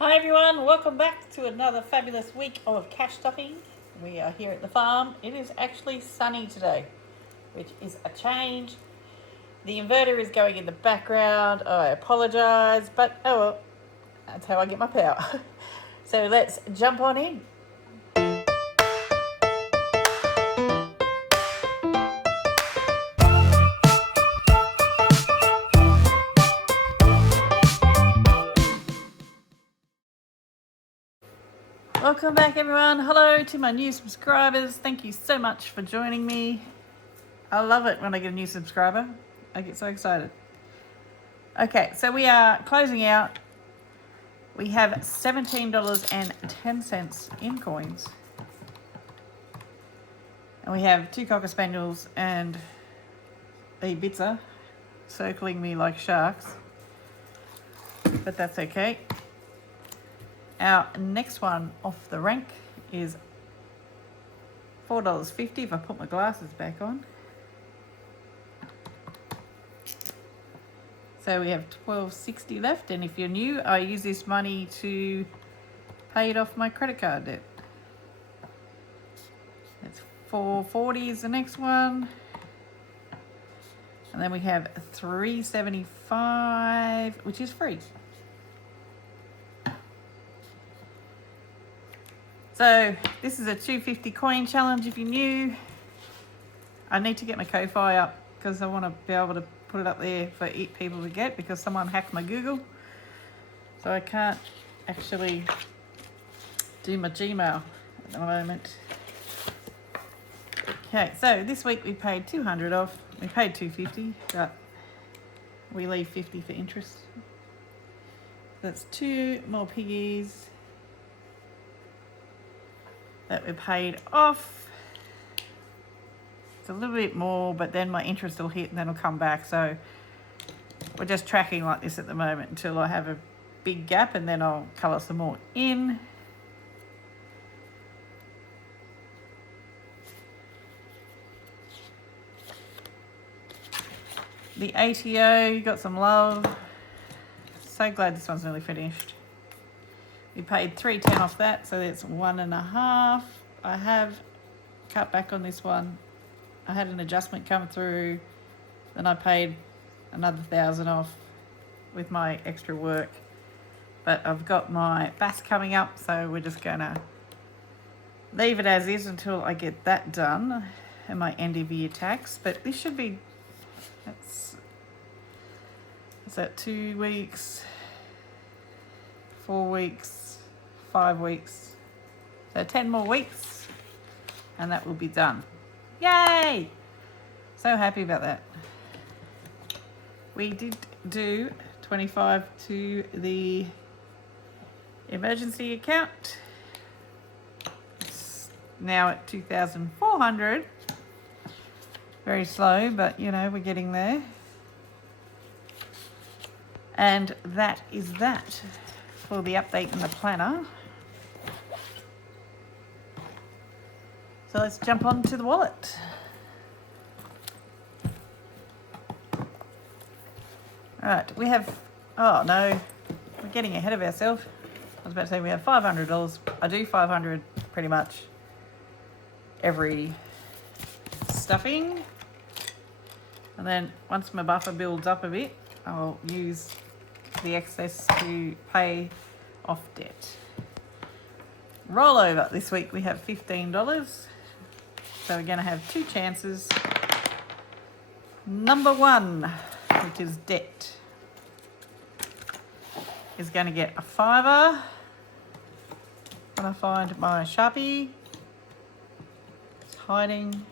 Hi everyone, welcome back to another fabulous week of cash stuffing. We are here at the farm. It is actually sunny today, which is a change. The inverter is going in the background. I apologise, but oh well, that's how I get my power. So let's jump on in. Welcome back everyone. Hello to my new subscribers. Thank you so much for joining me. I love it when I get a new subscriber. I get so excited. Okay, so we are closing out. We have $17.10 in coins. And we have 2 Cocker Spaniels and a Bitzer circling me like sharks. But that's okay. Our next one off the rank is $4.50 if I put my glasses back on. So we have $12.60 left, and if you're new, I use this money to pay it off my credit card debt. That's $4.40 is the next one. And then we have $3.75, which is free. So this is a $2.50 coin challenge if you're new. I need to get my Ko-Fi up because I want to be able to put it up there for people to get, because someone hacked my Google. So I can't actually do my Gmail at the moment. Okay, so this week we paid $200 off. We paid $2.50, but we leave $50 for interest. That's 2 more piggies that we paid off. It's a little bit more, but then my interest will hit and then it'll come back. So we're just tracking like this at the moment until I have a big gap, and then I'll colour some more in. The ATO got some love. So glad this one's nearly finished. We paid $3.10 off that, so that's 1.5. I have cut back on this one. I had an adjustment come through, then I paid another 1,000 off with my extra work. But I've got my BAS coming up, so we're just gonna leave it as is until I get that done and my end of year tax. But this should be, is that 2 weeks, 4 weeks, 5 weeks, so 10 more weeks and that will be done. Yay! So happy about that. We did do 25 to the emergency account. It's now at 2,400. Very slow, but you know, we're getting there. And that is that for the update in the planner. So let's jump on to the wallet. All right, we have, oh no, we're getting ahead of ourselves. I was about to say we have $500. I do 500 pretty much every stuffing. And then once my buffer builds up a bit, I'll use the excess to pay off debt. Rollover this week we have $15. So we're going to have 2 chances. Number 1, which is debt, is going to get a $5. When I find my Sharpie, it's hiding.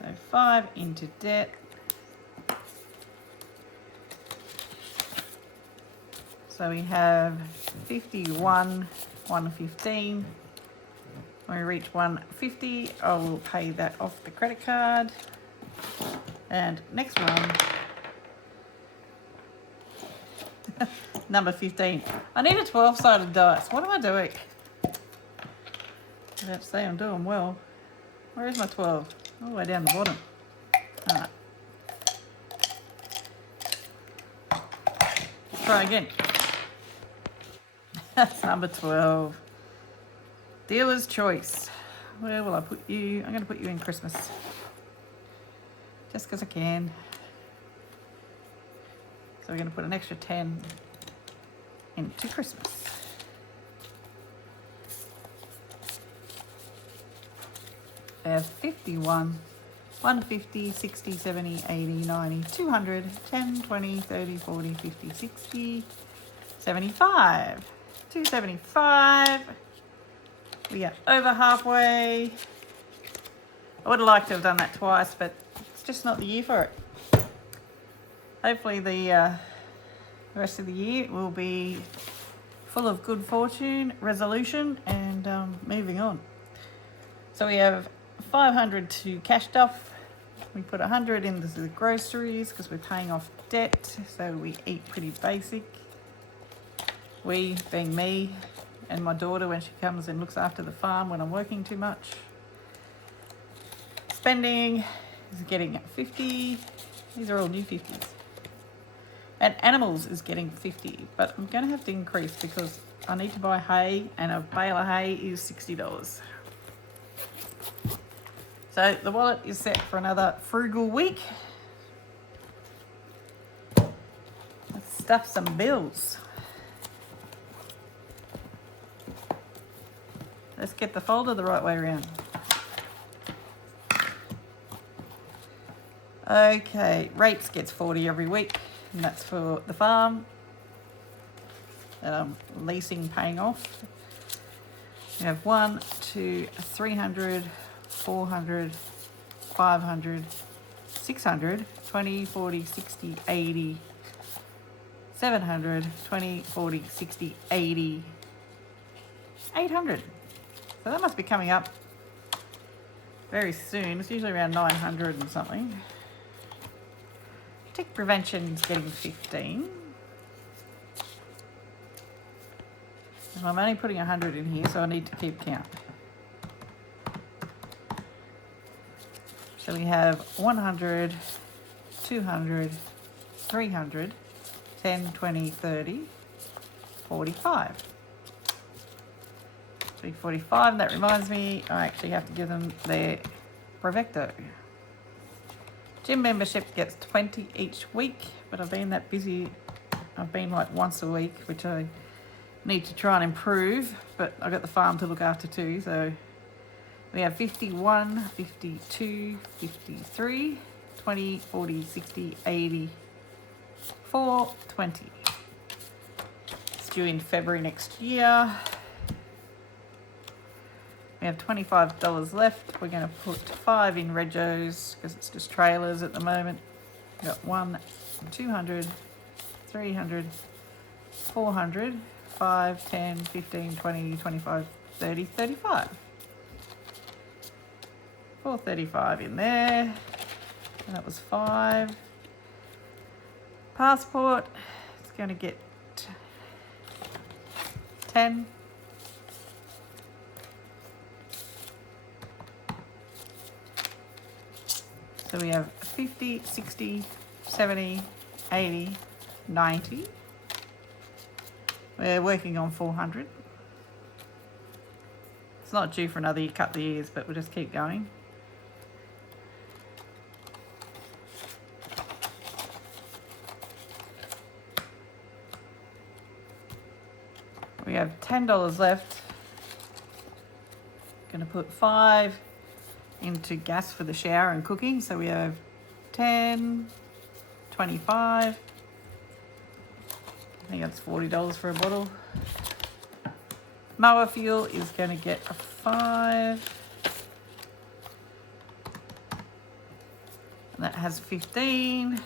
So 5 into debt. So we have 51, 115. When we reach 150, I will pay that off the credit card. And next one, number 15. I need a 12-sided dice. What am I doing? I have to say I'm doing well. Where is my 12? All the way down the bottom. All right. Try again. That's number 12. Dealer's choice. Where will I put you? I'm going to put you in Christmas. Just because I can. So we're going to put an extra 10 into Christmas. We have 51, 150, 60, 70, 80, 90, 200, 10, 20, 30, 40, 50, 60, 75. 275. We are over halfway. I would have liked to have done that twice, but it's just not the year for it. Hopefully the rest of the year will be full of good fortune, resolution, and moving on. So we have 500 to cash stuff. We put 100 into the groceries because we're paying off debt, so we eat pretty basic. We, being me and my daughter when she comes and looks after the farm when I'm working too much. Spending is getting 50. These are all new 50s. And animals is getting 50, but I'm going to have to increase because I need to buy hay, and a bale of hay is $60. So the wallet is set for another frugal week. Let's stuff some bills. Let's get the folder the right way around. Okay, rates gets 40 every week, and that's for the farm that I'm leasing, paying off. We have 1, 2, 300, 400, 500, 600, 20, 40, 60, 80, 700, 20, 40, 60, 80, 800. So that must be coming up very soon. It's usually around 900 and something. Tick prevention is getting 15. I'm only putting 100 in here, so I need to keep count. So we have 100, 200, 300, 10, 20, 30, 45. 345, and that reminds me, I actually have to give them their Provecto. Gym membership gets 20 each week, but I've been that busy. I've been like once a week, which I need to try and improve, but I've got the farm to look after too, so we have 51, 52, 53, 20, 40, 60, 80, 4, 20. It's due in February next year. We have $25 left. We're going to put 5 in regos because it's just trailers at the moment. We've got 1, 200, 300, 400, 5, 10, 15, 20, 25, 30, 35. 435 in there. And that was 5. Passport, it's going to get 10. So we have 50, 60, 70, 80, 90. We're working on 400. It's not due for another couple of years, but we'll just keep going. We have $10 left. Going to put 5 into gas for the shower and cooking. So we have 10, 25. I think that's $40 for a bottle. Mower fuel is going to get a 5. And that has 15.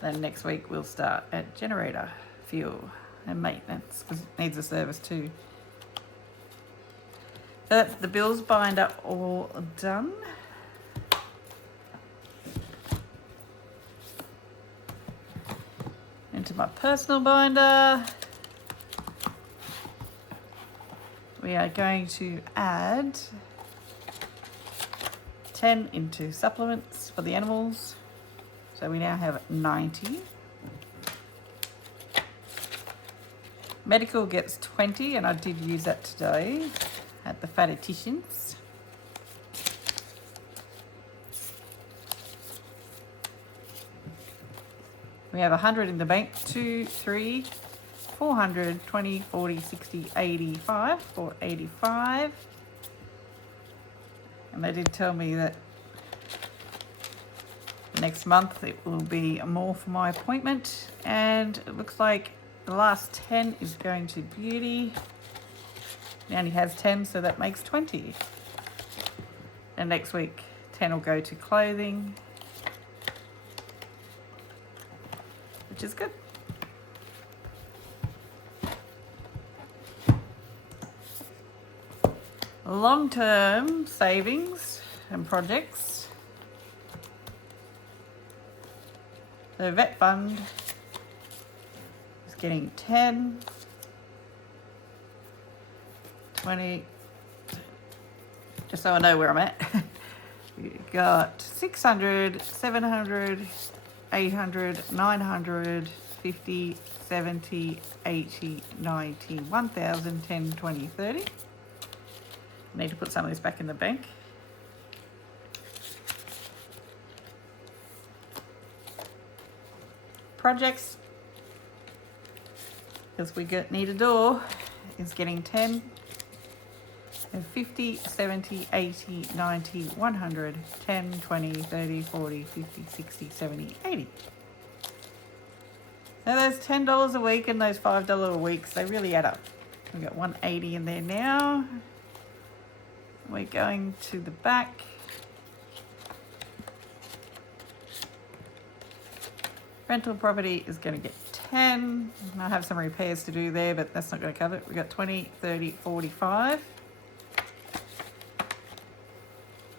Then next week we'll start at generator fuel and maintenance because it needs a service too. So that's the bills binder all done. Into my personal binder. We are going to add 10 into supplements for the animals. So we now have 90. Medical gets 20, and I did use that today at the Fatiticians. We have 100 in the bank, 2, 3, 400, 20, 40, 60, 85, 485. And they did tell me that next month it will be more for my appointment, and it looks like the last 10 is going to beauty. He only has 10, so that makes 20. And next week 10 will go to clothing, which is good. Long-term savings and projects. The vet fund is getting 10, 20, just so I know where I'm at. We got 600, 700, 800, 900, 50, 70, 80, 90, 1,000, 10, 20, 30. I need to put some of this back in the bank. Projects, because we need a door, is getting 10, and 50, 70, 80, 90, 100, 10, 20, 30, 40, 50, 60, 70, 80. So those $10 a week and those $5 a week, they really add up. We've got 180 in there now. We're going to the back. Rental property is going to get 10. I have some repairs to do there, but that's not going to cover it. We've got 20, 30, 45.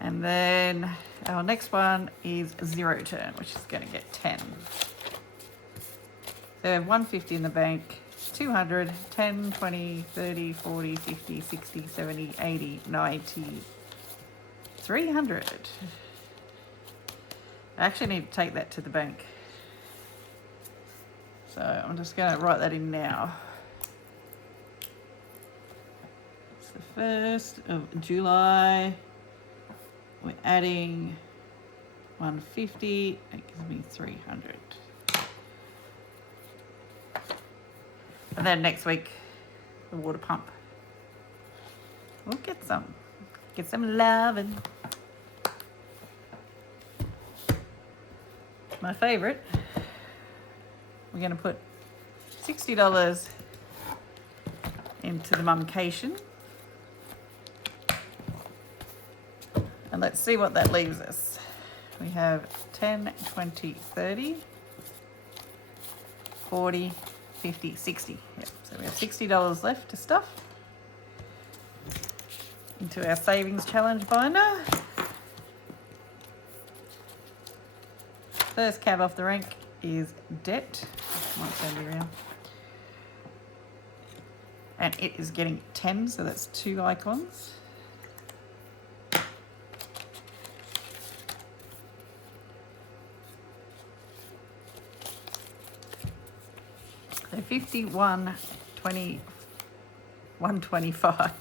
And then our next one is zero turn, which is going to get 10. So we have 150 in the bank, 200, 10, 20, 30, 40, 50, 60, 70, 80, 90, 300. I actually need to take that to the bank. So I'm just going to write that in now. It's the 1st of July. We're adding 150. That gives me 300. And then next week, the water pump. We'll get some loving. My favourite. We're going to put $60 into the mumcation. And let's see what that leaves us. We have 10, 20, 30, 40, 50, 60. Yep. So we have $60 left to stuff into our savings challenge binder. First cab off the rank is debt. Might turn it around. And it is getting 10, so that's 2 icons. So 51, 20, 125.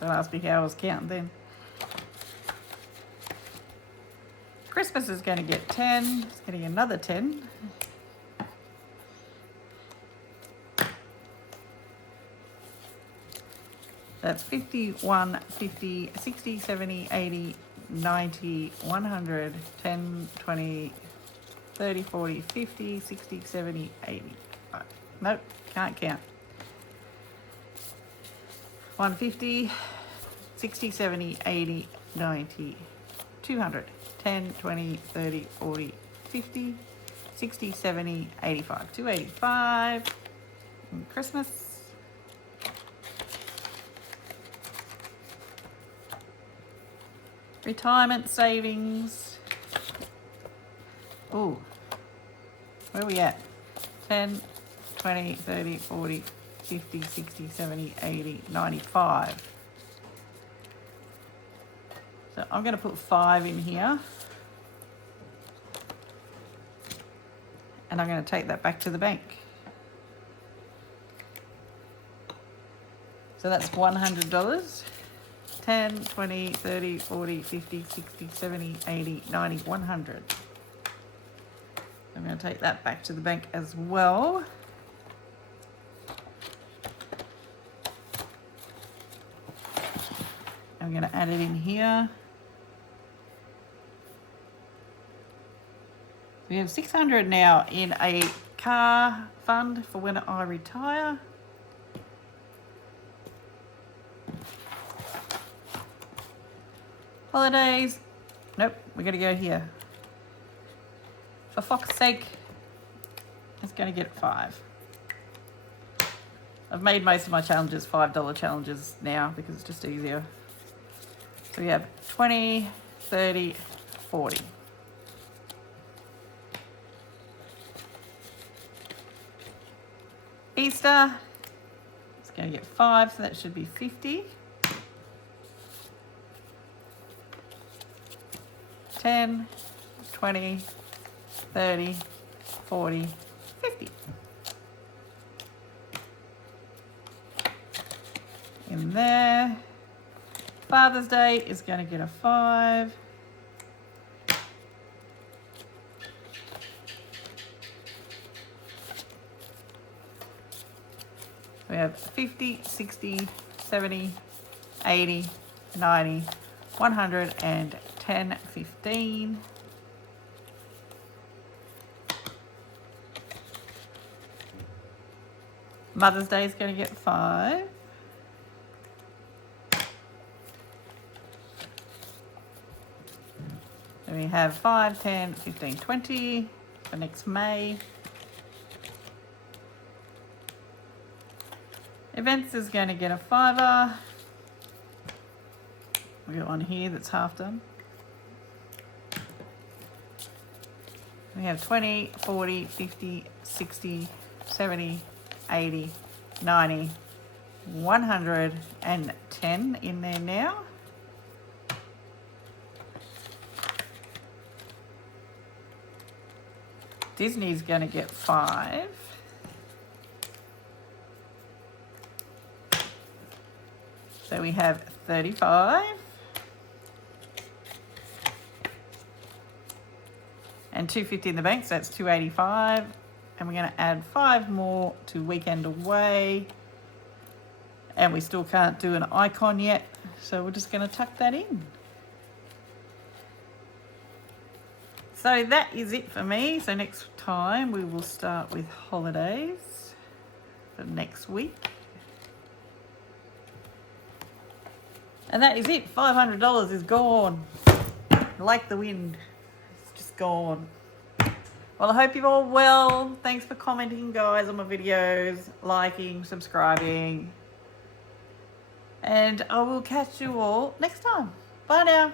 Don't ask me how I was counting then. Christmas is going to get 10. It's getting another 10. That's 51, 50, 60, 70, 80, 90, 100, 10, 20, 30, 40, 50, 60, 70, 80. Nope, can't count. 150, 60, 70, 80, 90, 200, 10, 20, 30, 40, 50, 60, 70, 85. 285. And Christmas. Retirement savings. Oh, where are we at? 10, 20, 30, 40, 50, 60, 70, 80, 95. So I'm going to put 5 in here. And I'm going to take that back to the bank. So that's $100. 10, 20, 30, 40, 50, 60, 70, 80, 90, 100. I'm going to take that back to the bank as well. I'm going to add it in here. We have 600 now in a car fund for when I retire. Holidays. Nope, we're going to go here. For fuck's sake, it's going to get 5. I've made most of my challenges $5 challenges now because it's just easier. So we have 20, 30, 40. Easter, it's going to get 5, so that should be 50. 10, 20, 30, 40, 50. In there. Father's Day is going to get a 5. We have 50, 60, 70, 80, 90, 100, and 10, 15. Mother's Day is going to get 5. Then we have 5, 10, 15, 20 for next May. Events is going to get a 5. We got one here that's half done. We have 20, 40, 50, 60, 70, 80, 90, 110 in there now. Disney's going to get 5. So we have 35. And 250 in the bank, so that's 285. And we're going to add 5 more to Weekend Away. And we still can't do an icon yet, so we're just going to tuck that in. So that is it for me. So next time we will start with holidays for next week. And that is it. $500 is gone. Like the wind. It's just gone. Well, I hope you're all well. Thanks for commenting, guys, on my videos, liking, subscribing. And I will catch you all next time. Bye now.